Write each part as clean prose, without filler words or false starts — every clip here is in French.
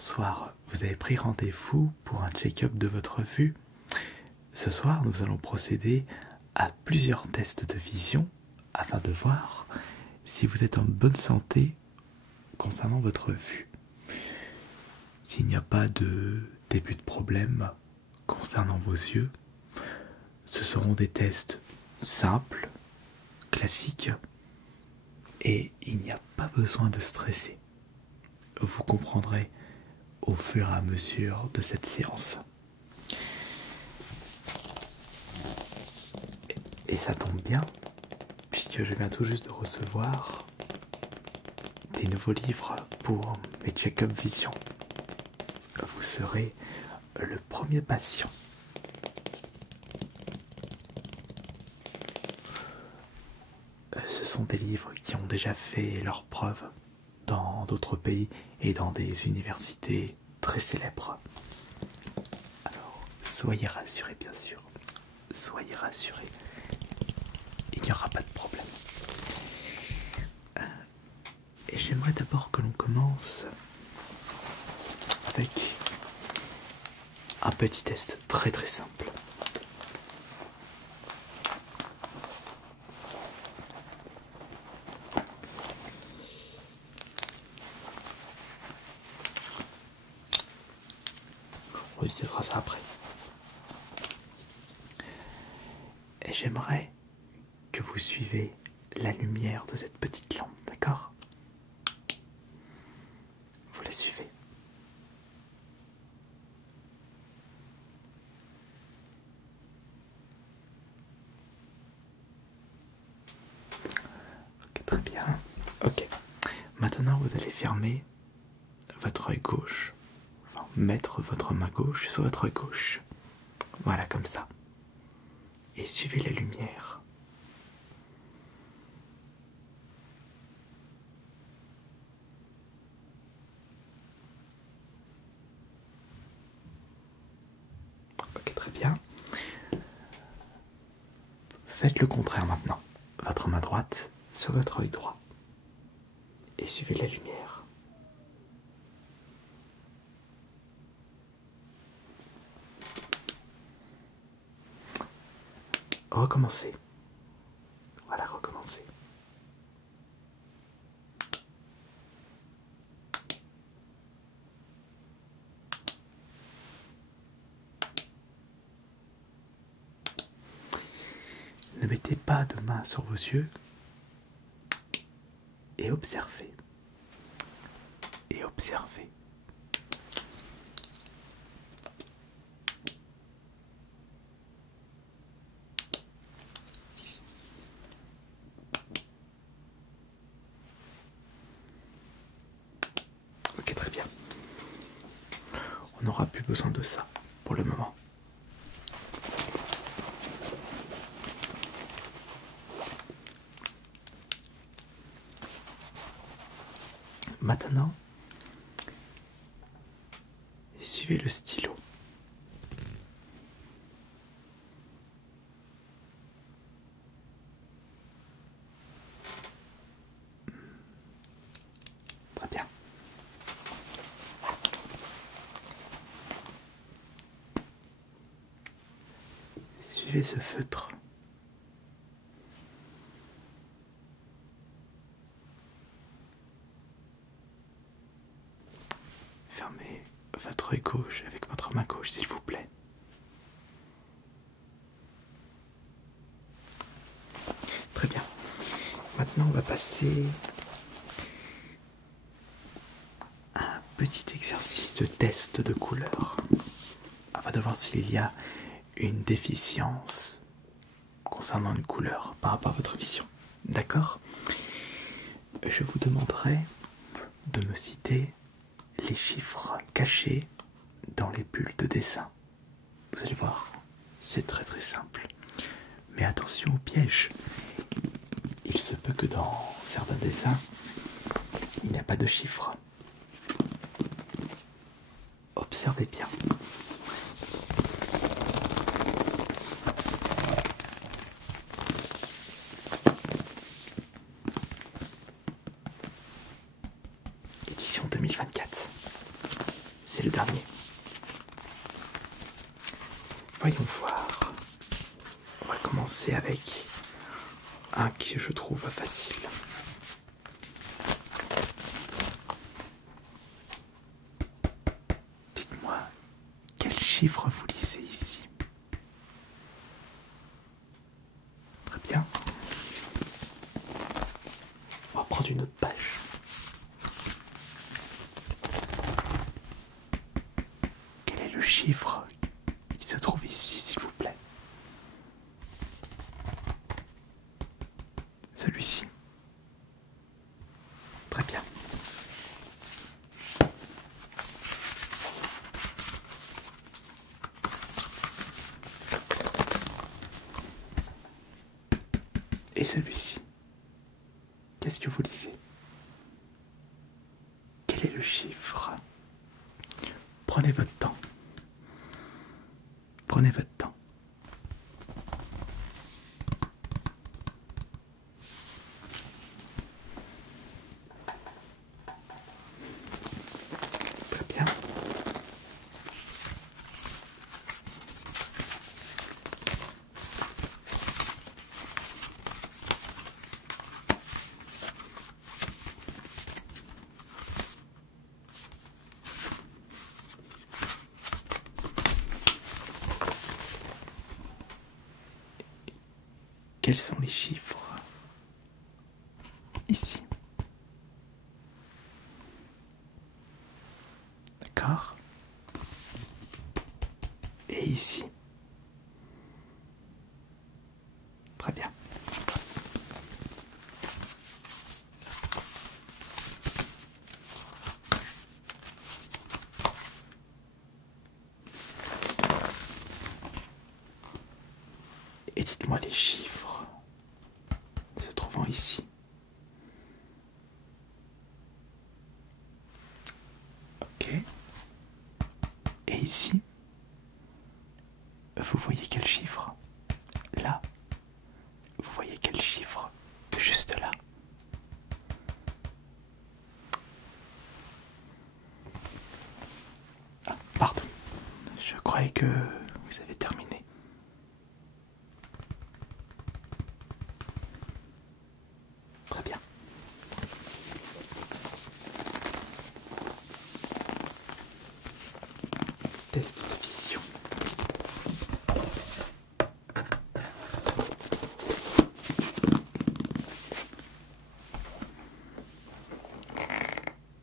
bonsoir, vous avez pris rendez-vous pour un check-up de votre vue. Ce soir, nous allons procéder à plusieurs tests de vision afin de voir si vous êtes en bonne santé concernant votre vue. S'il n'y a pas de début de problème concernant vos yeux, ce seront des tests simples, classiques, et il n'y a pas besoin de stresser. Vous comprendrez au fur et à mesure de cette séance. Et ça tombe bien, puisque je viens tout juste de recevoir des nouveaux livres pour mes check-up vision. Vous serez le premier patient. Ce sont des livres qui ont déjà fait leurs preuves dans d'autres pays et dans des universités très célèbres. Alors, soyez rassurés, bien sûr. Soyez rassurés. Il n'y aura pas de problème. Et j'aimerais d'abord que l'on commence avec un petit test très très simple. On utilisera ça après. Et j'aimerais que vous suivez la lumière de cette petite lampe, d'accord? Vous la suivez. Ok, très bien. Ok. Maintenant, vous allez fermer votre œil gauche. Enfin, mettre votre main gauche sur votre œil gauche. Voilà, comme ça. Et suivez la lumière. Ok, très bien. Faites le contraire maintenant. Votre main droite sur votre œil droit. Et suivez la lumière. Recommencez. Voilà, recommencez. Ne mettez pas de main sur vos yeux et observez. Et observez. Ok, très bien. On n'aura plus besoin de ça pour le moment. Maintenant, suivez le stylo. Très bien. Suivez ce feutre. Fermez votre œil gauche avec votre main gauche, s'il vous plaît. Très bien. Maintenant, on va passer à un petit exercice de test de couleur afin de voir s'il y a une déficience concernant une couleur par rapport à votre vision. D'accord? Je vous demanderai de me citer les chiffres cachés dans les bulles de dessin. Vous allez voir, c'est très très simple. Mais attention au piège. Il se peut que dans certains dessins, il n'y a pas de chiffres. Observez bien. Édition 2024. c'est le dernier. Voyons voir. On va commencer avec un qui je trouve facile. Dites-moi, quel chiffre vous lisez ici? Très bien. On va prendre une autre page. Quel est le chiffre qui se trouve ici, s'il vous plaît? Celui-ci. Très bien. Et celui-ci. Qu'est-ce que vous lisez? Quel est le chiffre? Prenez votre temps. Prenez votre temps. Très bien. Quels sont les chiffres ici? D'accord? Et ici? Très bien. Et dites-moi les chiffres se trouvant ici. Ok. Et ici, vous voyez quel chiffre? Là, vous voyez quel chiffre? Juste là. Ah, pardon. Je croyais que vous avez terminé. Très bien. Test de vision.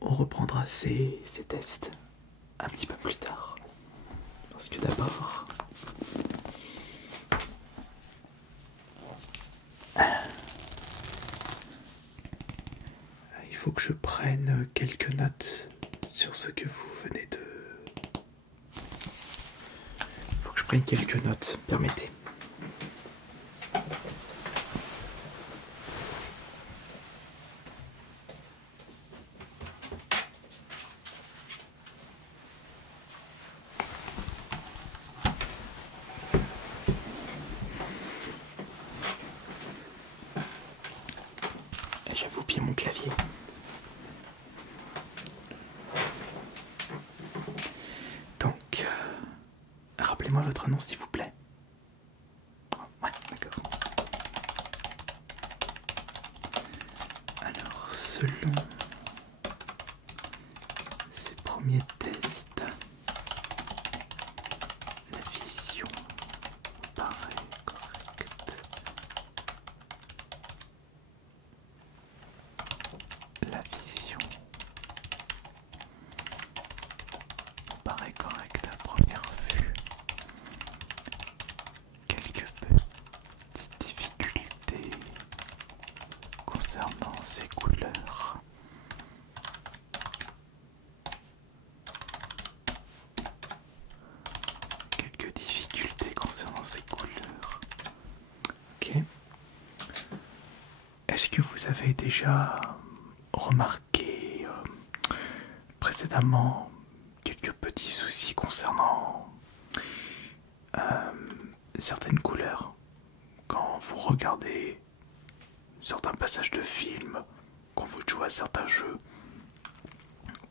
On reprendra ces tests un petit peu plus tard. Parce que d'abord, il faut que je prenne quelques notes sur ce que vous venez de... Il faut que je prenne quelques notes, permettez. J'avoue bien mon clavier. Donc, rappelez-moi votre nom s'il vous plaît. Ouais, d'accord. Alors, selon ces premiers tests, la vision paraît correcte. La vision paraît correcte à première vue. Quelques petites difficultés concernant ces couleurs. Quelques difficultés concernant ces couleurs. Ok. Est-ce que vous avez déjà remarqué précédemment quelques petits soucis concernant certaines couleurs quand vous regardez certains passages de films, quand vous jouez à certains jeux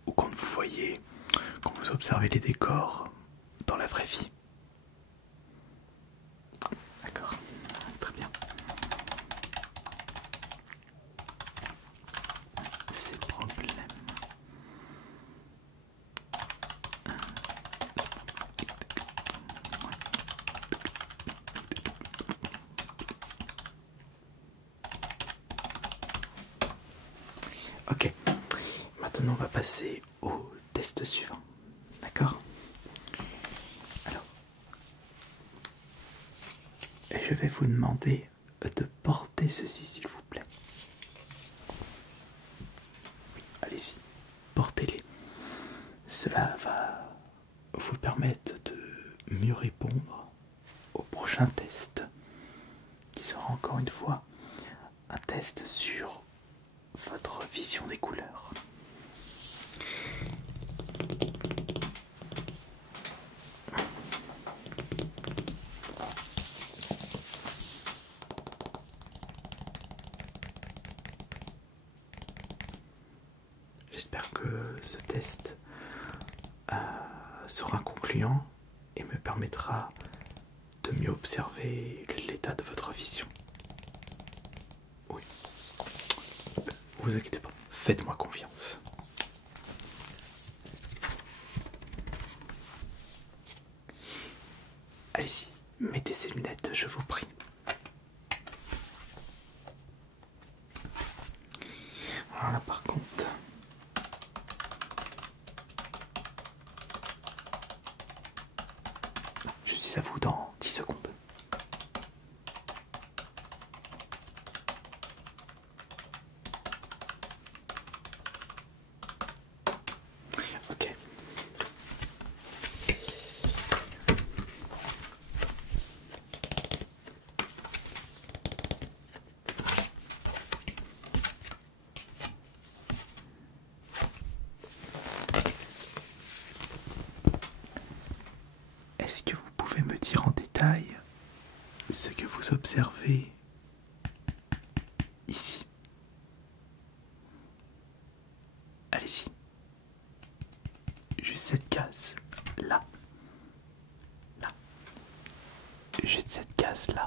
ou quand vous observer les décors dans la vraie vie. D'accord, très bien. Ces problèmes. Ok, maintenant on va passer au test suivant. D'accord? Alors, je vais vous demander de porter ceci s'il vous plaît. Oui, allez-y, portez-les. Cela va vous permettre de mieux répondre au prochain test, qui sera encore une fois un test sur votre vision des couleurs. J'espère que ce test sera concluant et me permettra de mieux observer l'état de votre vision. Oui, vous inquiétez pas, faites-moi confiance. Allez-y, mettez ces lunettes, je vous prie. Alors là par contre, je suis à vous dans 10 secondes. Ok. Est-ce que vous pouvez me dire en détail ce que vous observez ici? Allez-y. Juste cette case là. Là. Juste cette case là.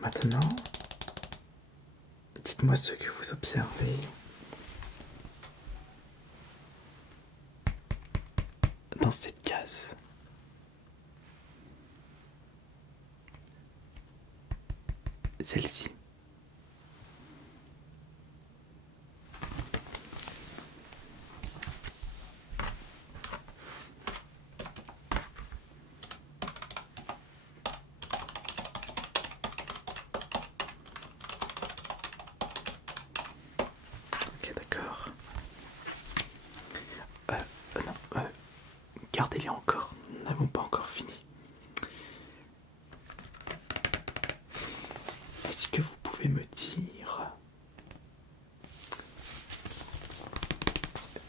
Maintenant, dites-moi ce que vous observez dans cette case. Celle-ci. Ok, d'accord. Non, gardez-les encore. Nous n'avons pas encore fini. Est-ce que vous pouvez me dire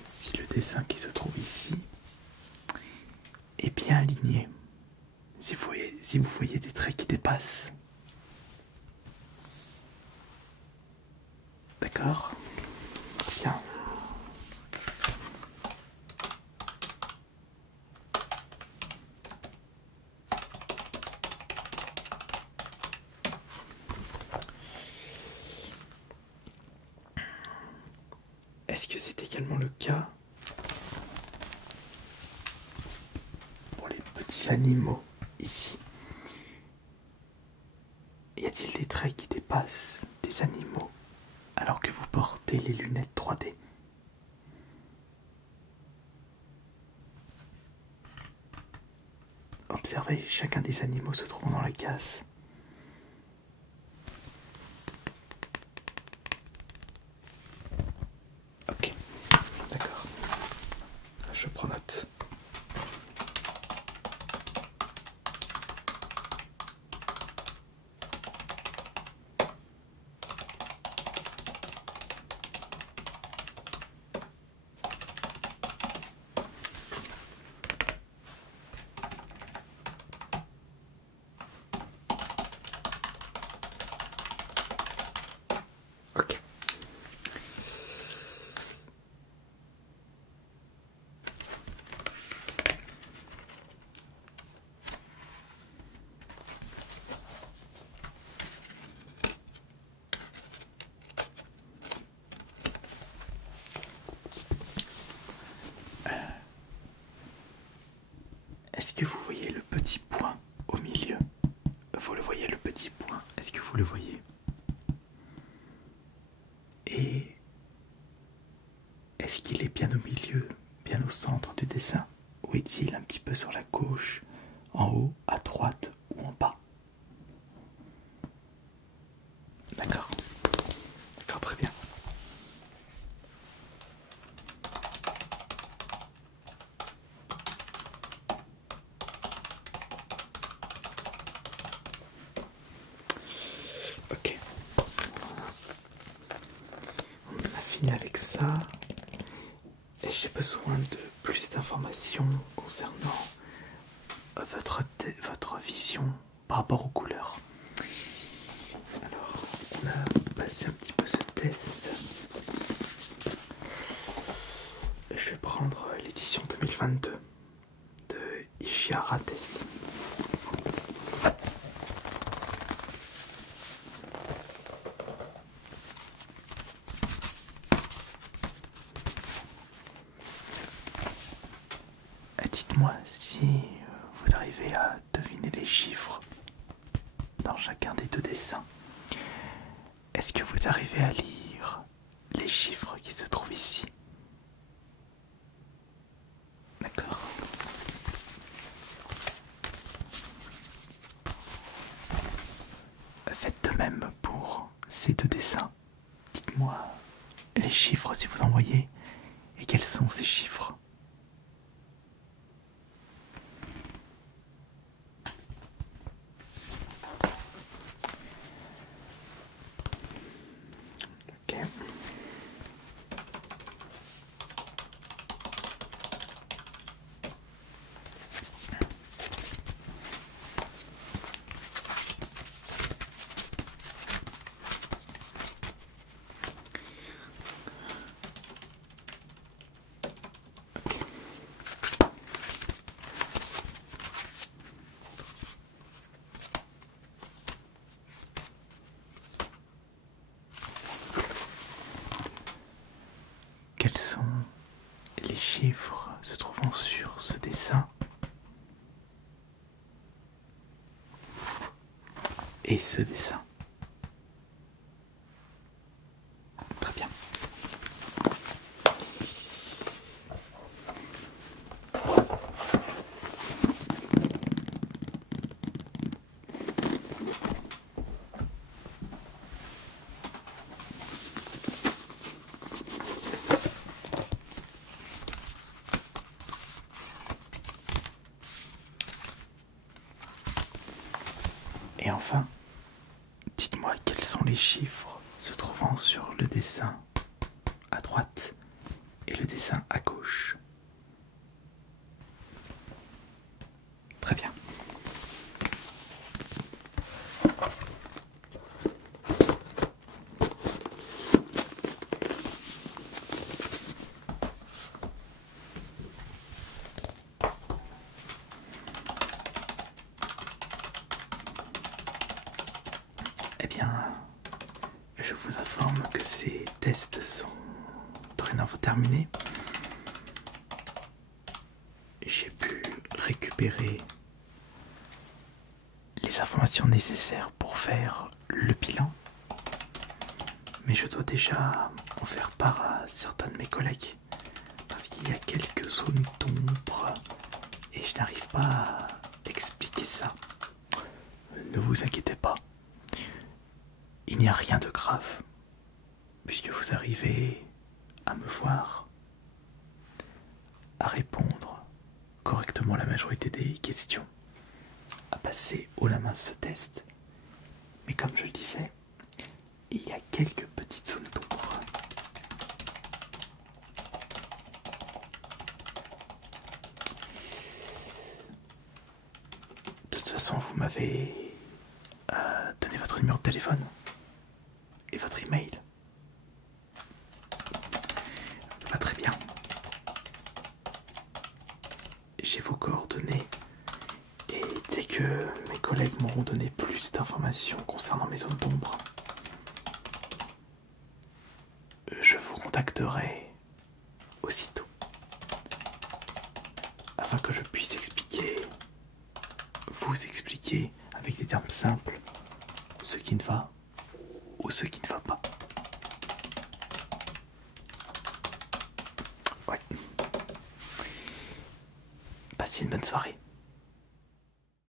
si le dessin qui se trouve ici est bien aligné? Si vous voyez des traits qui dépassent. D'accord? Bien. Est-ce que c'est également le cas pour les petits animaux ici? Y a-t-il des traits qui dépassent des animaux alors que vous portez les lunettes 3D? Observez chacun des animaux se trouvant dans la case. Ok, d'accord. Je prends note. que vous voyez le petit point au milieu? Vous le voyez, le petit point? Est-ce que vous le voyez? Et est-ce qu'il est bien au milieu, bien au centre du dessin? Ou est-il un petit peu sur la gauche, en haut, à droite ou en bas? D'accord. D'accord, très bien. Ok. On a fini avec ça. Et j'ai besoin de plus d'informations concernant votre vision par rapport aux couleurs. Alors, on a passé un petit peu ce test. Je vais prendre l'édition 2022 de Ishihara Test. Dites-moi si vous arrivez à deviner les chiffres dans chacun des deux dessins. Est-ce que vous arrivez à lire les chiffres qui se trouvent ici? D'accord. Faites de même pour ces deux dessins. Dites-moi les chiffres si vous en voyez et quels sont ces chiffres. Ok. Quels sont les chiffres se trouvant sur ce dessin et ce dessin? Très bien. Et enfin, dites-moi quels sont les chiffres se trouvant sur le dessin à droite et le dessin à gauche. Très bien. Eh bien, je vous informe que ces tests sont dorénavant terminés. J'ai pu récupérer les informations nécessaires pour faire le bilan, mais je dois déjà en faire part à certains de mes collègues parce qu'il y a quelques zones d'ombre et je n'arrive pas à expliquer ça. Ne vous inquiétez pas, il n'y a rien de grave puisque vous arrivez à me voir, à répondre correctement à la majorité des questions, à passer haut la main ce test. Mais comme je le disais, il y a quelques petites zones d'ombre. De toute façon, vous m'avez donné votre numéro de téléphone et votre email. Bah, très bien. J'ai vos coordonnées et dès que mes collègues m'auront donné plus d'informations concernant mes zones d'ombre, je vous contacterai aussitôt afin que je puisse expliquer vous expliquer avec des termes simples ce qui ne va ou ce qui ne va pas. Ouais. Passez une bonne soirée.